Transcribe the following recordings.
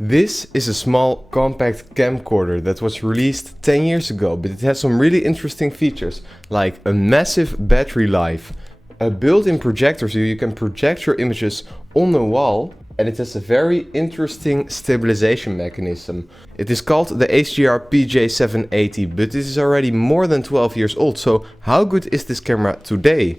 This is a small compact camcorder that was released 10 years ago, but it has some really interesting features like a massive battery life, a built-in projector so you can project your images on the wall, and it has a very interesting stabilization mechanism. It is called the HDR PJ780, but this is already more than 12 years old, so how good is this camera today?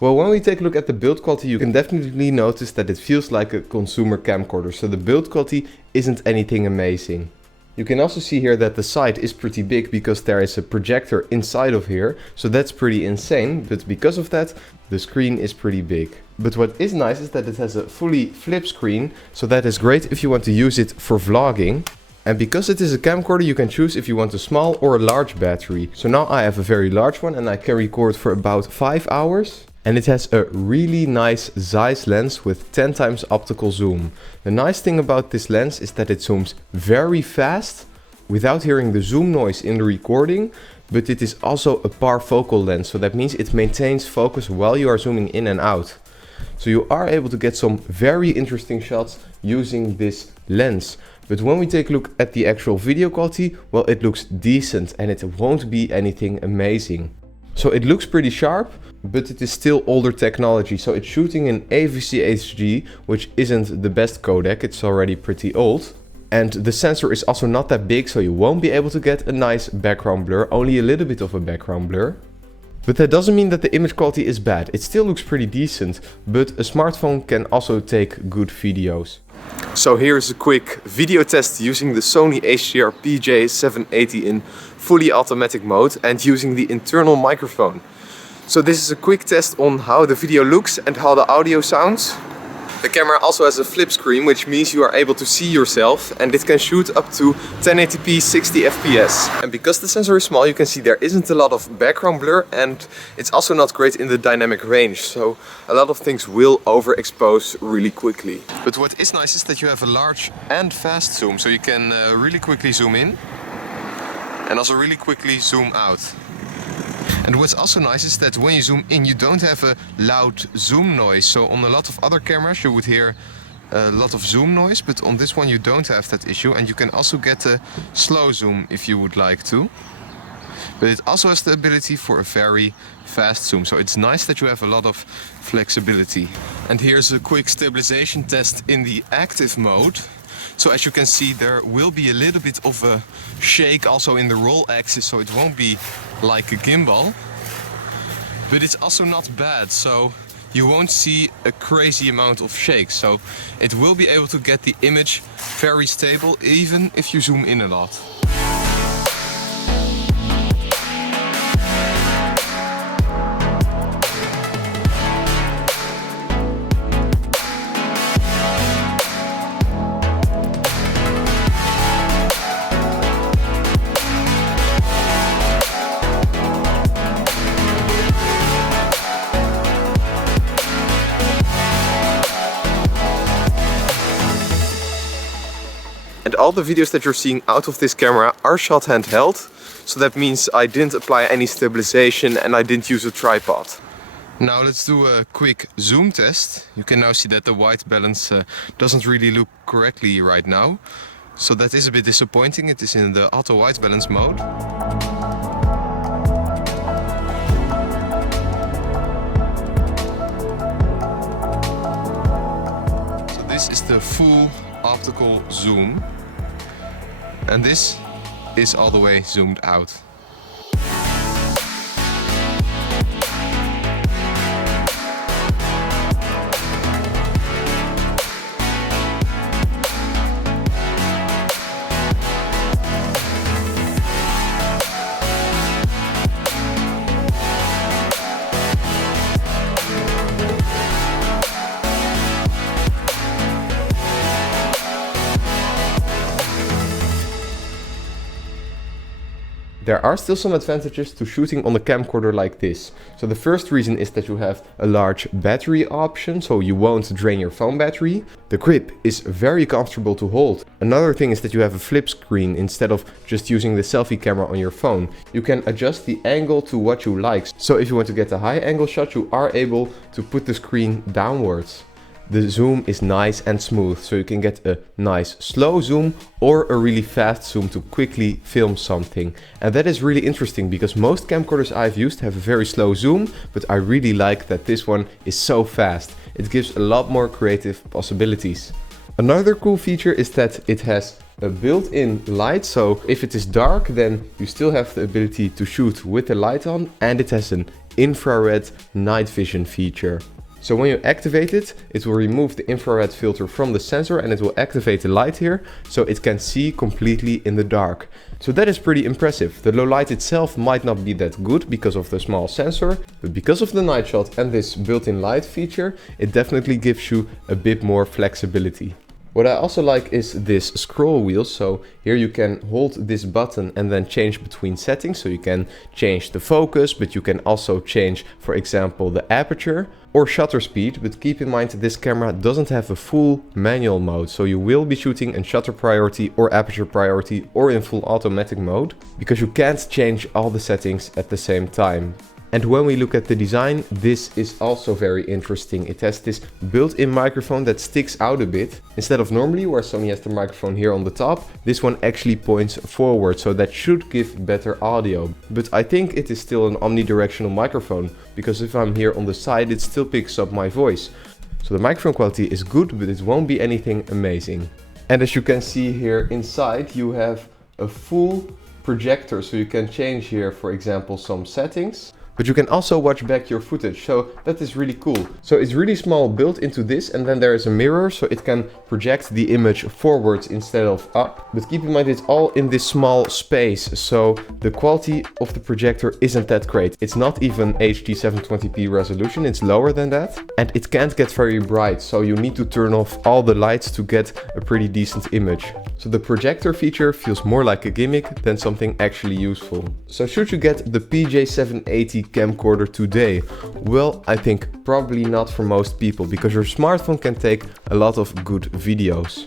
Well, when we take a look at the build quality, you can definitely notice that it feels like a consumer camcorder, so the build quality isn't anything amazing. You can also see here that the side is pretty big because there is a projector inside of here, so that's pretty insane, but because of that, the screen is pretty big. But what is nice is that it has a fully flip screen, so that is great if you want to use it for vlogging. And because it is a camcorder, you can choose if you want a small or a large battery. So now I have a very large one and I can record for about 5 hours. And it has a really nice Zeiss lens with 10 times optical zoom. The nice thing about this lens is that it zooms very fast without hearing the zoom noise in the recording, but it is also a parfocal lens, so that means it maintains focus while you are zooming in and out. So you are able to get some very interesting shots using this lens. But when we take a look at the actual video quality, well, it looks decent and it won't be anything amazing. So it looks pretty sharp, but it is still older technology, so it's shooting in AVC HD, which isn't the best codec, it's already pretty old. And the sensor is also not that big, so you won't be able to get a nice background blur, only a little bit of a background blur. But that doesn't mean that the image quality is bad, it still looks pretty decent, but a smartphone can also take good videos. So here's a quick video test using the Sony HDR PJ780 in fully automatic mode and using the internal microphone. So this is a quick test on how the video looks and how the audio sounds. The camera also has a flip screen, which means you are able to see yourself, and it can shoot up to 1080p 60 fps. And because the sensor is small, you can see there isn't a lot of background blur, and it's also not great in the dynamic range, so a lot of things will overexpose really quickly. But what is nice is that you have a large and fast zoom, so you can really quickly zoom in and also really quickly zoom out. And what's also nice is that when you zoom in, you don't have a loud zoom noise. So on a lot of other cameras you would hear a lot of zoom noise, but on this one you don't have that issue, and you can also get a slow zoom if you would like to. But it also has the ability for a very fast zoom, so it's nice that you have a lot of flexibility. And here's a quick stabilization test in the active mode. So as you can see, there will be a little bit of a shake also in the roll axis, so it won't be like a gimbal. But it's also not bad, so you won't see a crazy amount of shake. So it will be able to get the image very stable, even if you zoom in a lot. And all the videos that you're seeing out of this camera are shot handheld, so that means I didn't apply any stabilization and I didn't use a tripod. Now let's do a quick zoom test. You can now see that the white balance doesn't really look correctly right now, so that is a bit disappointing. It is in the auto white balance mode. So this is the full optical zoom, and this is all the way zoomed out. There are still some advantages to shooting on a camcorder like this. So the first reason is that you have a large battery option, so you won't drain your phone battery. The grip is very comfortable to hold. Another thing is that you have a flip screen instead of just using the selfie camera on your phone. You can adjust the angle to what you like. So if you want to get a high angle shot, you are able to put the screen downwards. the zoom is nice and smooth, so you can get a nice slow zoom or a really fast zoom to quickly film something. And that is really interesting because most camcorders I've used have a very slow zoom, but I really like that this one is so fast. It gives a lot more creative possibilities. Another cool feature is that it has a built-in light, so if it is dark then you still have the ability to shoot with the light on, and it has an infrared night vision feature. So when you activate it, it will remove the infrared filter from the sensor and it will activate the light here, so it can see completely in the dark. So that is pretty impressive. The low light itself might not be that good because of the small sensor, but because of the Nightshot and this built-in light feature, it definitely gives you a bit more flexibility. What I also like is this scroll wheel, so here you can hold this button and then change between settings, so you can change the focus, but you can also change, for example, the aperture or shutter speed. But keep in mind this camera doesn't have a full manual mode, so you will be shooting in shutter priority or aperture priority or in full automatic mode, because you can't change all the settings at the same time. And when we look at the design, this is also very interesting. It has this built-in microphone that sticks out a bit. Instead of normally where Sony has the microphone here on the top, this one actually points forward, so that should give better audio. But I think it is still an omnidirectional microphone, because if I'm here on the side, it still picks up my voice. So the microphone quality is good, but it won't be anything amazing. And as you can see here inside, you have a full projector, so you can change here, for example, some settings. But you can also watch back your footage, so that is really cool. So it's really small built into this, and then there is a mirror, so it can project the image forwards instead of up. But keep in mind it's all in this small space, so the quality of the projector isn't that great. It's not even HD 720p resolution, it's lower than that. And it can't get very bright, so you need to turn off all the lights to get a pretty decent image. So the projector feature feels more like a gimmick than something actually useful. So should you get the PJ780 camcorder today? Well, I think probably not for most people, because your smartphone can take a lot of good videos.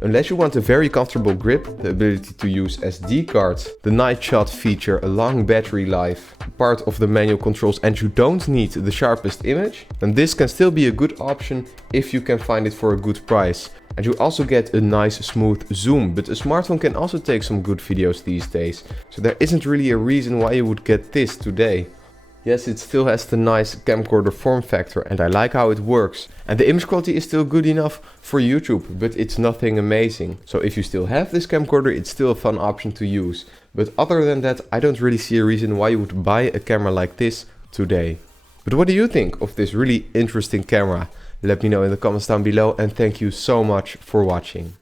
Unless you want a very comfortable grip, the ability to use SD cards, the Nightshot feature, a long battery life, part of the manual controls, and you don't need the sharpest image, then this can still be a good option if you can find it for a good price. And you also get a nice smooth zoom, but a smartphone can also take some good videos these days. So there isn't really a reason why you would get this today. Yes, it still has the nice camcorder form factor and I like how it works. And the image quality is still good enough for YouTube, but it's nothing amazing. So if you still have this camcorder, it's still a fun option to use. But other than that, I don't really see a reason why you would buy a camera like this today. But what do you think of this really interesting camera? Let me know in the comments down below, and thank you so much for watching.